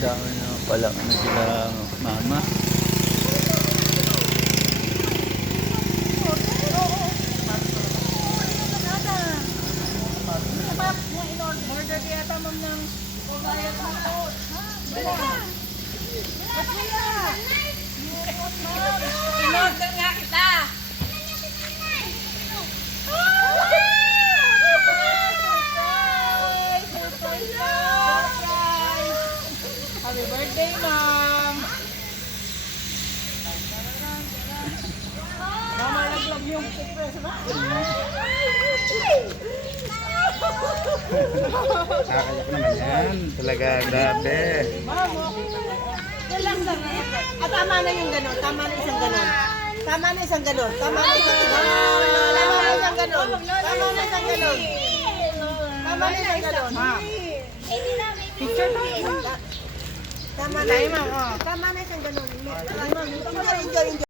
dami na pala na sila mama. Order di ata ma'am ng bayad mo po. Inorder nga kita. Happy birthday, ma'am. Mama, nag-love yung surprise, ma'am. Nakakayak naman yan. Talaga, grabe. Ma'am, okay na lang. Yan lang lang. Tama na yung gano'n. Tama na isang gano'n. Tama na isang gano'n. Tama na isang gano'n. Tama na isang gano'n. Tama na isang gano'n. Tama na isang gano'n. Picture tayo. Tama na. Tama na isang gano'n. Enjoy, enjoy.